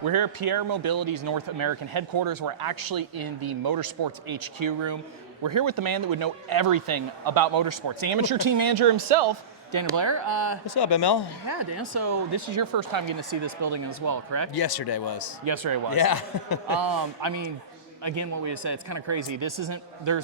We're here at PIERER Mobility's North American headquarters. We're actually in the Motorsports HQ room. We're here with the man that would know everything about motorsports, the amateur team manager himself, Daniel Blair. What's up, ML? Yeah, Dan, so this is your first time getting to see this building as well, correct? Yesterday was. Yesterday was. Yeah. I mean, again, what we said, it's kind of crazy. There's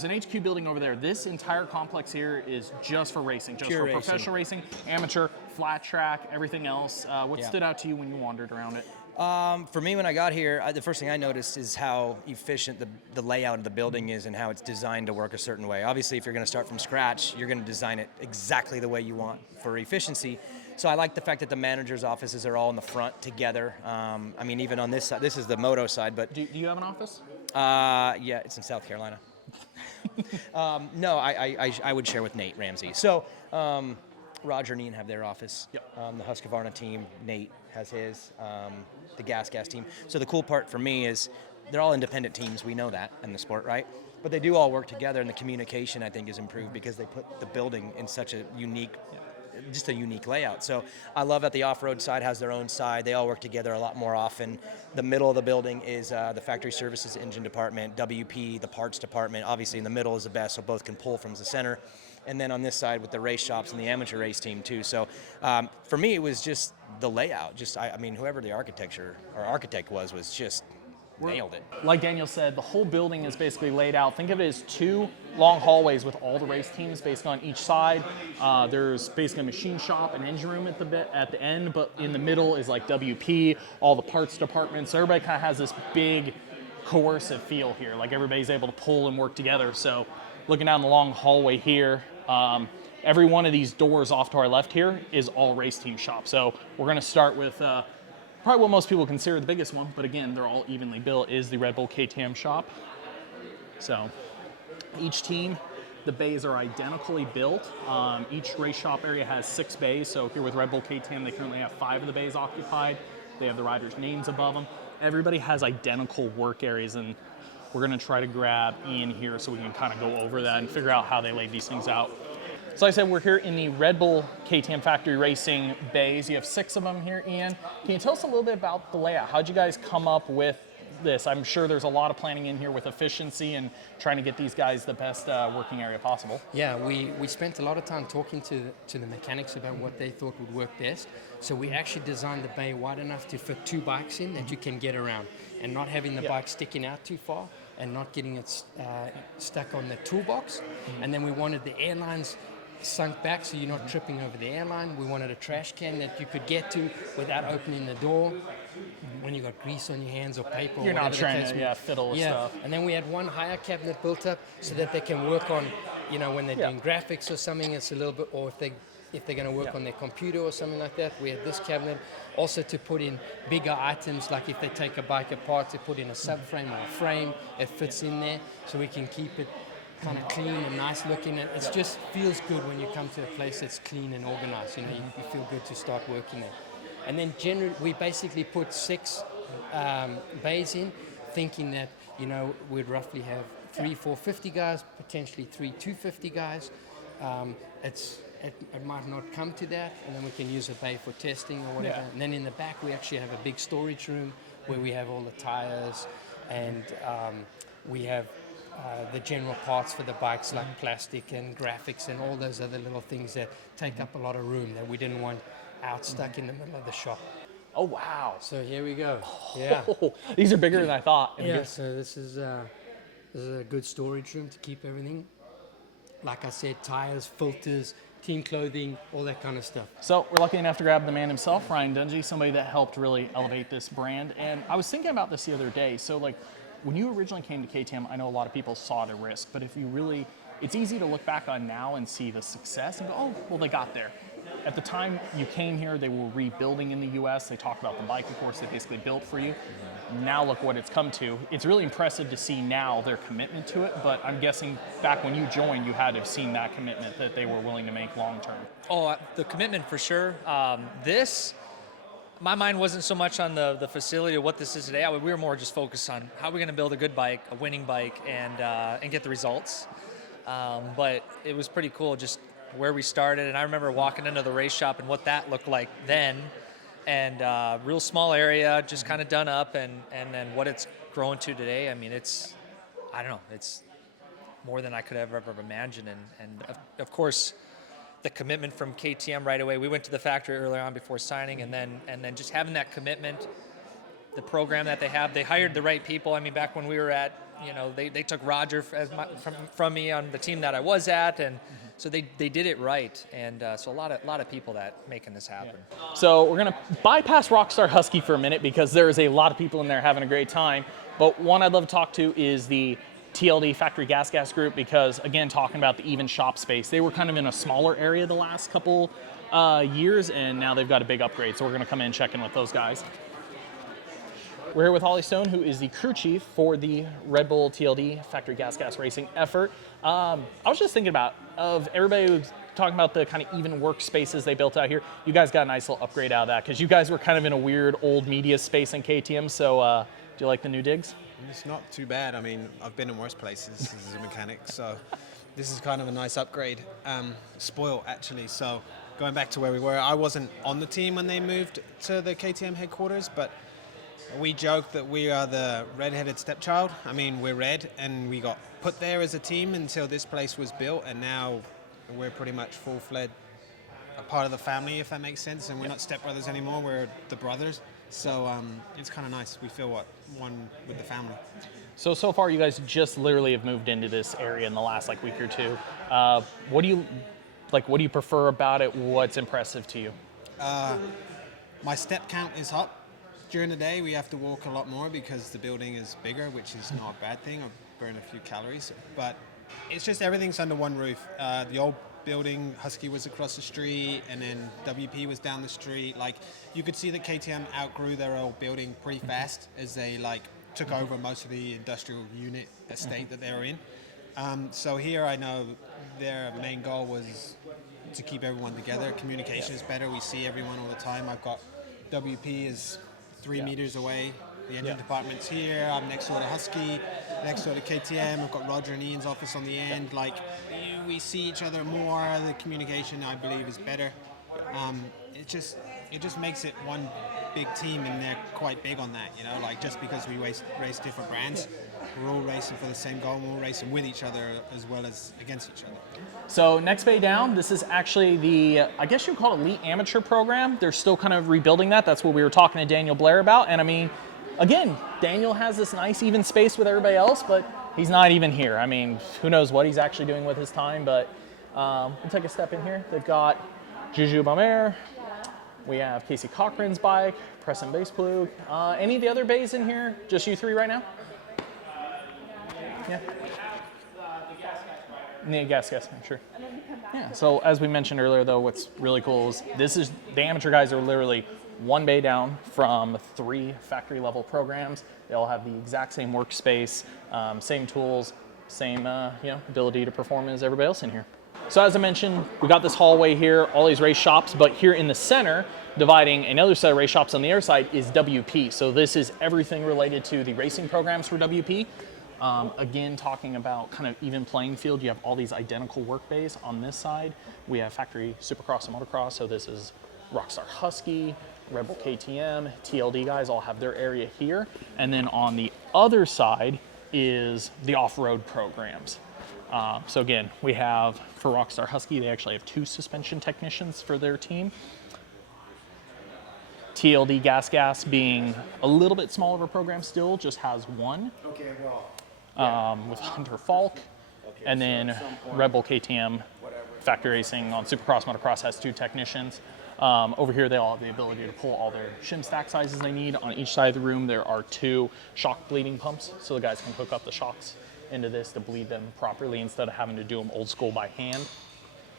an HQ building over there. This entire complex here is just for racing, just Pure for professional racing, amateur, flat track, everything else. What stood out to you when you wandered around it? For me, when I got here, the first thing I noticed is how efficient the layout of the building is and how it's designed to work a certain way. Obviously, if you're going to start from scratch, you're going to design it exactly the way you want for efficiency. So I like the fact that the manager's offices are all in the front together. I mean, even on this side, this is the moto side, but... Do you have an office? Yeah, it's in South Carolina. No, I would share with Nate Ramsey. So Roger and Ian have their office. Yep. The Husqvarna team, Nate has his, the Gas team. So the cool part for me is they're all independent teams. We know that in the sport, right? But they do all work together, and the communication, I think, is improved because they put the building in such a unique, just a unique layout. So I love that the off-road side has their own side. They all work together a lot more often. The middle of the building is the factory services engine department, WP, the parts department. Obviously in the middle is the best, so both can pull from the center. And then on this side with the race shops and the amateur race team too. So for me, it was just the layout. I mean, whoever the architect was just nailed it. Like Daniel said, the whole building is basically laid out. Think of it as two long hallways with all the race teams based on each side. There's basically a machine shop and engine room at the end, but in the middle is like WP, all the parts departments. So everybody kind of has this big coercive feel here. Like everybody's able to pull and work together. So looking down the long hallway here, every one of these doors off to our left here is all race team shop. So we're going to start with probably what most people consider the biggest one, but again, they're all evenly built, is the Red Bull KTM shop. So each team, the bays are identically built. Each race shop area has 6 bays. So here with Red Bull KTM, they currently have 5 of the bays occupied. They have the riders' names above them. Everybody has identical work areas, and we're gonna try to grab Ian here so we can kind of go over that and figure out how they laid these things out. So like I said, we're here in the Red Bull KTM factory racing bays. You have 6 of them here, Ian. Can you tell us a little bit about the layout? How'd you guys come up with this? I'm sure there's a lot of planning in here with efficiency and trying to get these guys the best working area possible. Yeah, we spent a lot of time talking to the mechanics about what they thought would work best. So we actually designed the bay wide enough to fit 2 bikes in that you can get around, and not having the bike sticking out too far and not getting it stuck on the toolbox. And then we wanted the airlines sunk back so you're not tripping over the airline. We wanted a trash can that you could get to without opening the door when you got grease on your hands or paper. You're or not trying to fiddle with stuff. And then we had one higher cabinet built up so that they can work on, when they're doing graphics or something, it's a little bit, or if they're going to work on their computer or something like that. We had this cabinet also to put in bigger items, like if they take a bike apart, to put in a subframe or a frame, it fits in there, so we can keep it kind of clean and nice looking. It just feels good when you come to a place that's clean and organized. You feel good to start working there. And then generally, we basically put 6 bays in, thinking that we'd roughly have 3 450 guys, potentially 3 250 guys. It might not come to that, and then we can use a bay for testing or whatever. And then in the back, we actually have a big storage room where we have all the tires, and we have the general parts for the bikes, like plastic and graphics and all those other little things that take up a lot of room that we didn't want out stuck in the middle of the shop. Oh, wow. So here we go. These are bigger than I thought. Yeah, so this is a good storage room to keep everything. Like I said, tires, filters, team clothing, all that kind of stuff. So we're lucky enough to grab the man himself, Ryan Dungy, somebody that helped really elevate this brand. And I was thinking about this the other day. So like when you originally came to KTM, I know a lot of people saw the risk, but if you really, it's easy to look back on now and see the success and go, oh, well, they got there. At the time you came here, they were rebuilding in the US. They talked about the bike, of course, they basically built for you. Now look what it's come to. It's really impressive to see now their commitment to it, but I'm guessing back when you joined, you had to have seen that commitment that they were willing to make long term. Oh, the commitment for sure. My mind wasn't so much on the facility or what this is today. We were more just focused on how we're going to build a good bike, a winning bike, and get the results. But it was pretty cool just where we started. And I remember walking into the race shop and what that looked like then and real small area, just kind of done up, and then what it's grown to today. I mean, I don't know, it's more than I could have ever imagined, and of course, the commitment from KTM right away. We went to the factory earlier on before signing, and then just having that commitment, the program that they have. They hired the right people. I mean, back when we were at, they took Roger from me on the team that I was at, and so they did it right. And so a lot of people that making this happen. Yeah. So we're gonna bypass Rockstar Husky for a minute because there is a lot of people in there having a great time. But one I'd love to talk to is the TLD Factory Gas Group, because again, talking about the even shop space, they were kind of in a smaller area the last couple years, and now they've got a big upgrade. So we're gonna come in and check in with those guys. We're here with Holly Stone, who is the crew chief for the Red Bull TLD Factory Gas Racing effort. I was just thinking of everybody who's talking about the kind of even workspaces they built out here. You guys got a nice little upgrade out of that, because you guys were kind of in a weird old media space in KTM. So do you like the new digs? It's not too bad. I mean, I've been in worse places as a mechanic, so this is kind of a nice upgrade. Spoiled, actually. So going back to where we were, I wasn't on the team when they moved to the KTM headquarters, but we joke that we are the red-headed stepchild. I mean, we're red, and we got put there as a team until this place was built, and now we're pretty much full-fledged a part of the family, if that makes sense. And we're not stepbrothers anymore, we're the brothers. So it's kind of nice. We feel one with the family. So far, you guys just literally have moved into this area in the last week or two. What do you prefer about it? What's impressive to you? My step count is up. During the day, we have to walk a lot more because the building is bigger, which is not a bad thing. I burn a few calories, but it's just everything's under one roof. The old building, Husky was across the street, and then WP was down the street. You could see that KTM outgrew their old building pretty fast as they took over most of the industrial unit estate that they were in. So here, I know their main goal was to keep everyone together. Communication is better. We see everyone all the time. I've got WP is 3 meters away. The engine department's here. I'm next door to Husky, next door to KTM. I've got Roger and Ian's office on the end. We see each other more. The communication, I believe, is better. It just makes it one big team, and they're quite big on that. Just because we race different brands, we're all racing for the same goal. We're all racing with each other as well as against each other. So next bay down, this is actually the, I guess you would call it elite amateur program. They're still kind of rebuilding that. That's what we were talking to Daniel Blair about. And I mean, again, Daniel has this nice even space with everybody else, but he's not even here. I mean, who knows what he's actually doing with his time, but we'll take a step in here. They've got Juju Baumer. We have Casey Cochran's bike, Preston Baseplug. Any of the other bays in here? Just you three right now? Yeah. The gas, I'm sure. Yeah, so as we mentioned earlier, though, what's really cool is the amateur guys are literally one bay down from 3 factory level programs. They all have the exact same workspace, same tools, same ability to perform as everybody else in here. So as I mentioned, we got this hallway here, all these race shops, but here in the center, dividing another set of race shops on the other side, is WP. So this is everything related to the racing programs for WP. Again, talking about kind of even playing field, you have all these identical work bays on this side. We have factory Supercross and Motocross, so this is Rockstar Husky, Red Bull KTM, TLD guys all have their area here. And then on the other side is the off-road programs. So again, we have, for Rockstar Husky, they actually have 2 suspension technicians for their team. TLD Gas being a little bit smaller of a program still, just has 1. Okay, well. With Hunter Falk, and then Red Bull KTM factory racing on Supercross Motocross has 2 technicians. Over here they all have the ability to pull all their shim stack sizes they need. On each side of the room there are 2 shock bleeding pumps, so the guys can hook up the shocks into this to bleed them properly instead of having to do them old school by hand.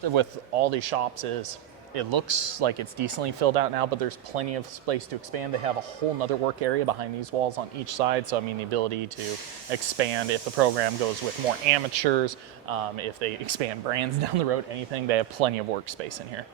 So with all these shops it looks like it's decently filled out now, but there's plenty of space to expand. They have a whole nother work area behind these walls on each side. So, I mean, the ability to expand if the program goes with more amateurs, if they expand brands down the road, anything, they have plenty of workspace in here.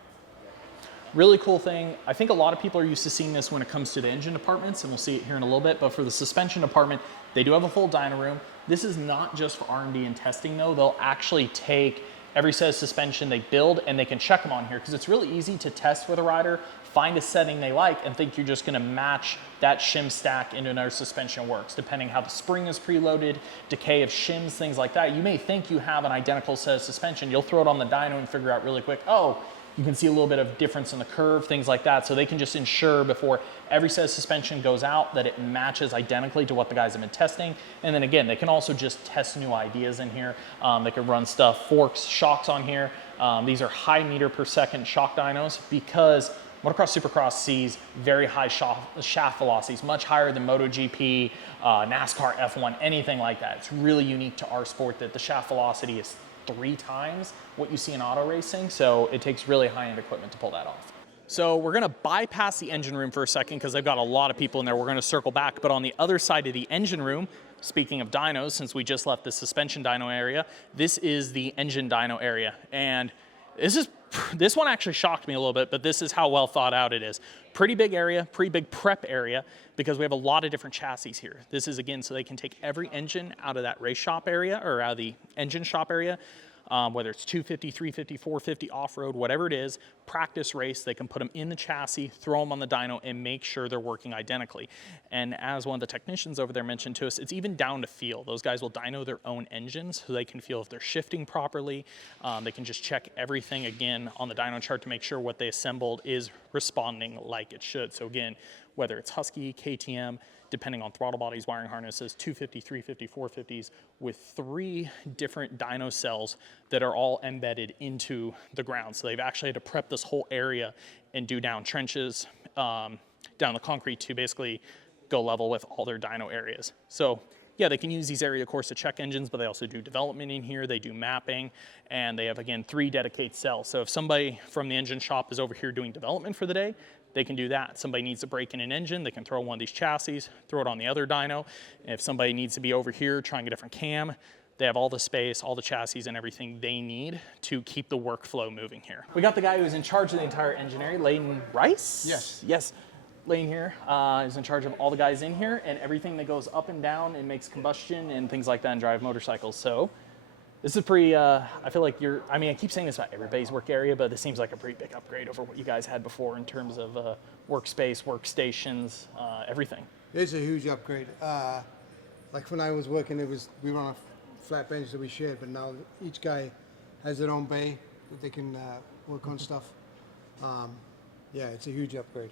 Really cool thing. I think a lot of people are used to seeing this when it comes to the engine departments, and we'll see it here in a little bit, but for the suspension department, they do have a full dyno room. This is not just for R&D and testing though. They'll actually take every set of suspension they build, and they can check them on here because it's really easy to test with a rider, find a setting they like, and think you're just going to match that shim stack into another suspension works, depending how the spring is preloaded, decay of shims, things like that. You may think you have an identical set of suspension. You'll throw it on the dyno and figure out really quick, oh, you can see a little bit of difference in the curve, things like that. So they can just ensure before every set of suspension goes out that it matches identically to what the guys have been testing. And then again, they can also just test new ideas in here. They can run stuff, forks, shocks on here. These are high meter per second shock dynos because motocross supercross sees very high shaft velocities, much higher than MotoGP, NASCAR, F1, anything like that. It's really unique to our sport that the shaft velocity is 3 times what you see in auto racing, so it takes really high-end equipment to pull that off. So we're gonna bypass the engine room for a second because they've got a lot of people in there. We're gonna circle back, but on the other side of the engine room, speaking of dynos, since we just left the suspension dyno area, this is the engine dyno area. And this one actually shocked me a little bit, but this is how well thought out it is. Pretty big area, pretty big prep area, because we have a lot of different chassis here. This is, again, so they can take every engine out of that race shop area, or out of the engine shop area, whether it's 250, 350, 450, off-road, whatever it is, practice race, they can put them in the chassis, throw them on the dyno, and make sure they're working identically. And as one of the technicians over there mentioned to us, it's even down to feel. Those guys will dyno their own engines so they can feel if they're shifting properly. They can just check everything again on the dyno chart to make sure what they assembled is responding like it should. So again, whether it's Husky, KTM, depending on throttle bodies, wiring harnesses, 250, 350, 450s, with 3 different dyno cells that are all embedded into the ground. So they've actually had to prep this whole area and do down trenches, down the concrete to basically go level with all their dyno areas. So yeah, they can use these area, of course, to check engines, but they also do development in here, they do mapping, and they have, again, 3 dedicated cells. So if somebody from the engine shop is over here doing development for the day, they can do that. Somebody needs to break in an engine, they can throw one of these chassis, throw it on the other dyno. And if somebody needs to be over here trying a different cam, they have all the space, all the chassis, and everything they need to keep the workflow moving here. We got the guy who's in charge of the entire engineering, Layton Rice? Yes. Yes. Layton here is in charge of all the guys in here and everything that goes up and down and makes combustion and things like that and drive motorcycles. So this is pretty, I feel like I keep saying this about everybody's work area, but this seems like a pretty big upgrade over what you guys had before in terms of workspace, workstations, everything. It's a huge upgrade. Like when I was working, we were on a flat bench that we shared, but now each guy has their own bay that they can work on stuff. Yeah, it's a huge upgrade.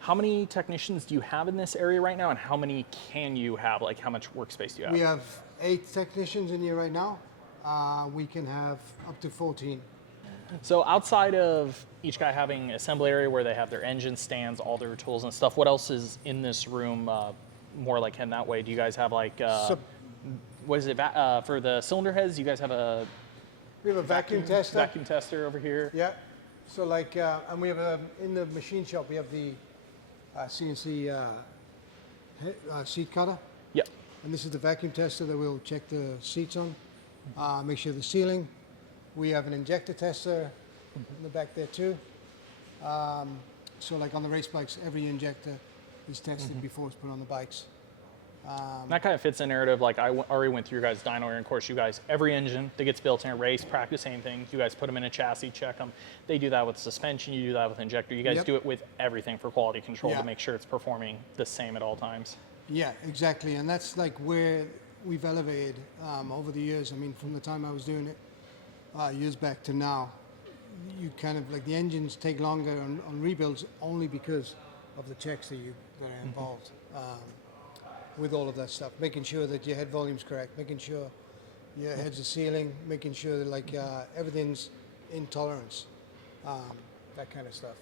How many technicians do you have in this area right now, and how many can you have? Like, how much workspace do you have? We have 8 technicians in here right now. We can have up to 14. So outside of each guy having assembly area where they have their engine stands, all their tools and stuff, what else is in this room more like heading that way? Do you guys have like, what is it, for the cylinder heads, you guys have a... We have a vacuum tester. Vacuum tester over here. Yeah. So like, and we have in the machine shop, we have the CNC seat cutter. Yep. And this is the vacuum tester that we'll check the seats on, make sure the sealing. We have an injector tester in the back there too. So like on the race bikes, every injector is tested before it's put on the bikes. That kind of fits the narrative. Like I already went through your guys' dyno area, and of course you guys, every engine that gets built in a race, practice same thing. You guys put them in a chassis, check them. They do that with suspension, you do that with injector. You guys do it with everything for quality control to make sure it's performing the same at all times. Yeah, exactly. And that's like where we've elevated over the years. I mean, from the time I was doing it years back to now, you kind of like the engines take longer on rebuilds only because of the checks that are involved. With all of that stuff, making sure that your head volume's correct, making sure your heads are sealing, making sure that like everything's in tolerance, that kind of stuff.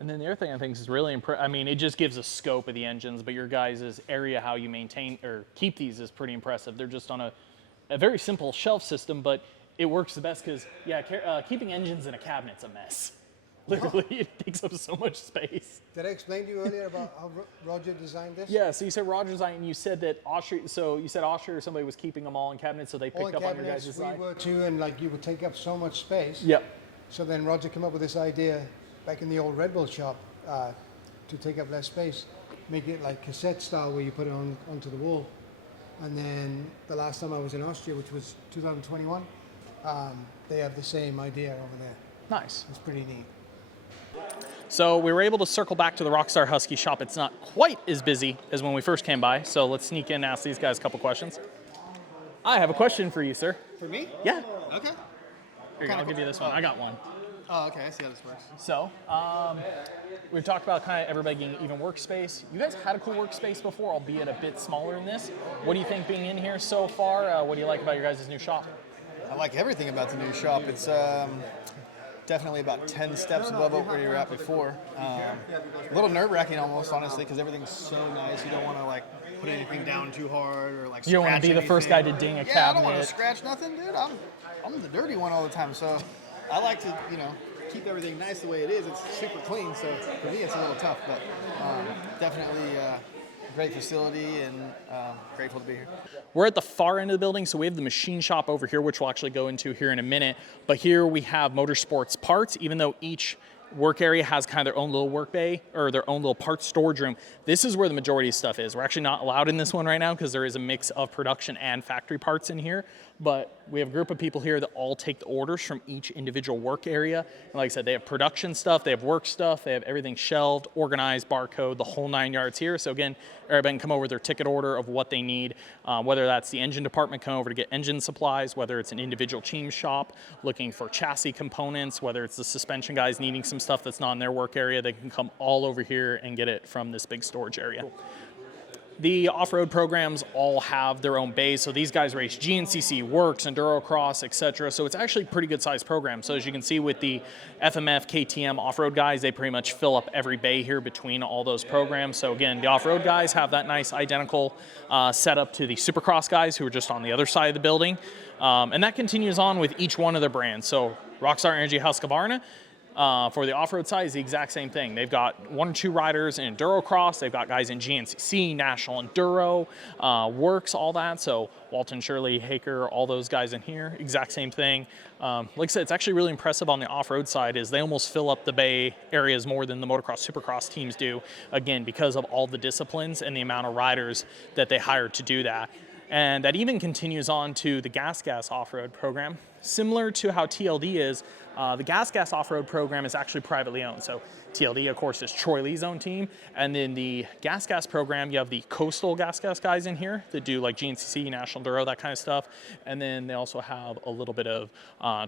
And then the other thing I think is really impressive. I mean, it just gives a scope of the engines, but your guys' area, how you maintain or keep these is pretty impressive. They're just on a very simple shelf system, but it works the best because, keeping engines in a cabinet's a mess. Literally, it takes up so much space. Did I explain to you earlier about how Roger designed this? Yeah, so you said Roger designed, and you said that Austria, so you said Austria or somebody was keeping them all in cabinets, so they picked up on your guys' design? We were too, and like you would take up so much space. Yep. So then Roger came up with this idea back in the old Red Bull shop to take up less space, make it like cassette style where you put it onto the wall. And then the last time I was in Austria, which was 2021, they have the same idea over there. Nice. It's pretty neat. So we were able to circle back to the Rockstar Husky shop. It's not quite as busy as when we first came by, so let's sneak in and ask these guys a couple questions. I have a question for you, sir. For me? Yeah. Okay. Here you go, I'll give you this one. I got one. Oh, okay. I see how this works. So, we've talked about kind of everybody getting even workspace. You guys had a cool workspace before, albeit a bit smaller than this. What do you think being in here so far? What do you like about your guys' new shop? I like everything about the new shop. It's definitely about 10 steps above what we were at before. A little nerve-wracking almost, honestly, because everything's so nice. You don't want to like put anything down too hard or like. You don't want to be the first guy to ding a Yeah, cabinet. I don't want to scratch nothing, dude. I'm the dirty one all the time, so I like to, keep everything nice the way it is. It's super clean, so for me it's a little tough, but definitely great facility and grateful to be here. We're at the far end of the building, so we have the machine shop over here, which we'll actually go into here in a minute. But here we have motorsports parts, even though each work area has kind of their own little work bay or their own little parts storage room. This is where the majority of stuff is. We're actually not allowed in this one right now because there is a mix of production and factory parts in here. But we have a group of people here that all take the orders from each individual work area. And like I said, they have production stuff, they have work stuff, they have everything shelved, organized, barcode, the whole 9 yards here. So again, everybody can come over with their ticket order of what they need, whether that's the engine department come over to get engine supplies, whether it's an individual team shop looking for chassis components, whether it's the suspension guys needing some stuff that's not in their work area, they can come all over here and get it from this big storage area. Cool. The off-road programs all have their own bays, so these guys race GNCC, Works, Endurocross, etc. So it's actually a pretty good sized program. So as you can see with the FMF, KTM off-road guys, they pretty much fill up every bay here between all those programs. So again, the off-road guys have that nice identical setup to the Supercross guys who are just on the other side of the building. And that continues on with each one of their brands. So Rockstar Energy Husqvarna, for the off-road side is the exact same thing. They've got 1 or 2 riders in Endurocross. They've got guys in GNCC, National Enduro, Works, all that. So Walton, Shirley, Haker, all those guys in here, exact same thing. Like I said, it's actually really impressive on the off-road side is they almost fill up the bay areas more than the motocross, supercross teams do, again, because of all the disciplines and the amount of riders that they hire to do that. And that even continues on to the Gas off-road program. Similar to how TLD is, the Gas off-road program is actually privately owned. So TLD, of course, is Troy Lee's own team. And then the Gas program, you have the coastal Gas guys in here that do like GNCC, National Enduro, that kind of stuff. And then they also have a little bit of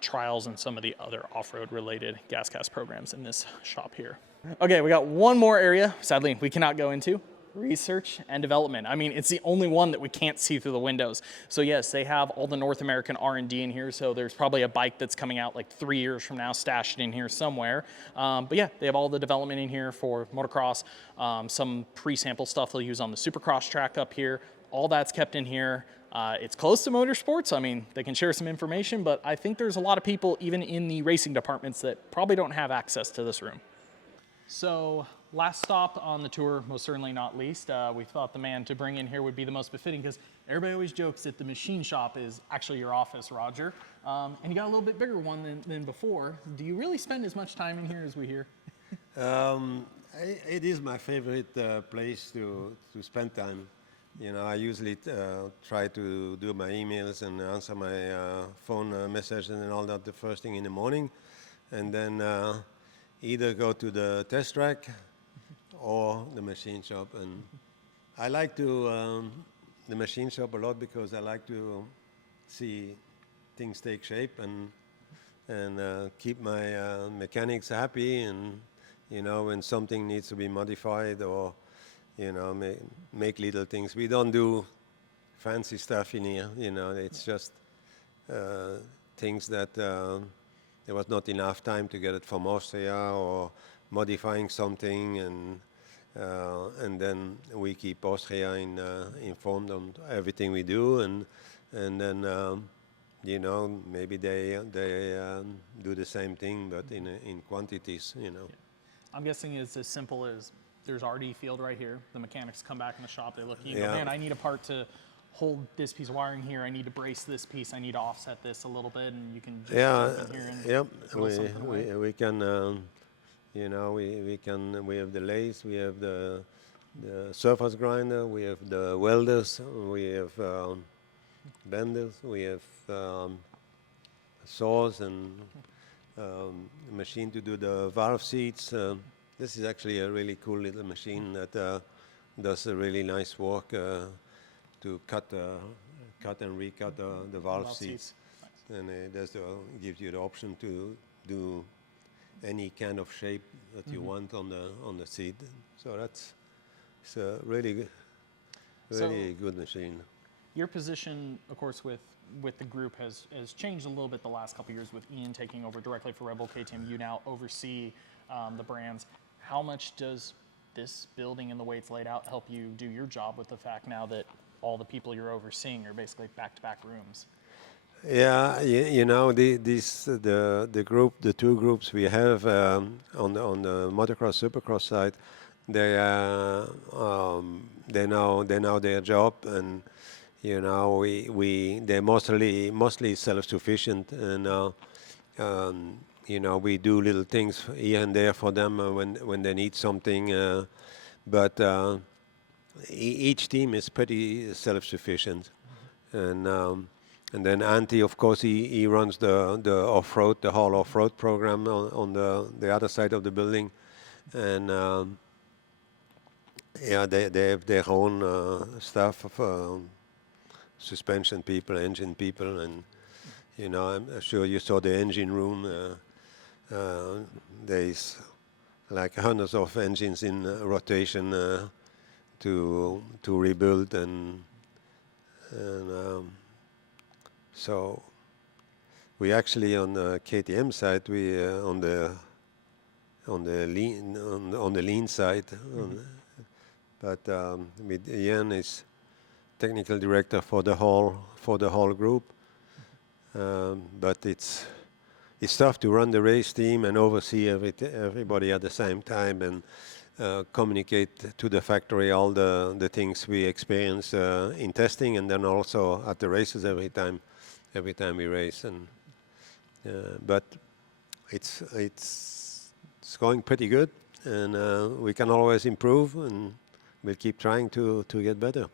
trials and some of the other off-road related Gas programs in this shop here. Okay, we got one more area, sadly, we cannot go into. Research and development. I mean, it's the only one that we can't see through the windows. So yes, they have all the North American R&D in here. So there's probably a bike that's coming out like 3 years from now, stashed in here somewhere. But yeah, they have all the development in here for motocross, some pre-sample stuff they'll use on the Supercross track up here. All that's kept in here. It's close to motorsports. I mean, they can share some information, but I think there's a lot of people, even in the racing departments, that probably don't have access to this room. So last stop on the tour, most certainly not least, we thought the man to bring in here would be the most befitting because everybody always jokes that the machine shop is actually your office, Roger. And you got a little bit bigger one than before. Do you really spend as much time in here as we hear? It is my favorite place to spend time. You know, I usually try to do my emails and answer my phone messages and all that the first thing in the morning. And then either go to the test track or the machine shop. And I like to the machine shop a lot because I like to see things take shape and keep my mechanics happy. And you know, when something needs to be modified or you know, make little things. We don't do fancy stuff in here. You know, it's just things that there was not enough time to get it from Austria or modifying something, and then we keep Austria informed on everything we do, and then you know, maybe they do the same thing but in quantities, you know. I'm guessing it's as simple as there's RD field right here. The mechanics come back in the shop, they look at you and go, man, I need a part to hold this piece of wiring here, I need to brace this piece, I need to offset this a little bit, and you can just jump in here and throw something away. We can, you know, we have the lathe, we have the surface grinder, we have the welders, we have benders, we have saws and machine to do the valve seats. This is actually a really cool little machine that does a really nice work to cut and recut the valve seats. And it gives you the option to do any kind of shape that you want on the seat. So it's a really good machine. Your position, of course, with the group has changed a little bit the last couple of years with Ian taking over directly for Red Bull KTM. You now oversee the brands. How much does this building and the way it's laid out help you do your job with the fact now that all the people you're overseeing are basically back-to-back rooms? Yeah, you know, the two groups we have on the motocross supercross side, they know their job, and you know they're mostly self-sufficient, and you know, we do little things here and there for them when they need something, but each team is pretty self-sufficient, and then Antti, of course, he runs the off-road, the whole off-road program on the other side of the building, and yeah, they have their own staff of suspension people, engine people, and you know, I'm sure you saw the engine room. There's like hundreds of engines in rotation to rebuild, and so we actually on the KTM side, we on the lean side, but with Ian is technical director for the whole group. But it's tough to run the race team and oversee everybody at the same time, and communicate to the factory all the things we experience in testing, and then also at the races every time we race. And but it's going pretty good, and we can always improve, and we'll keep trying to get better.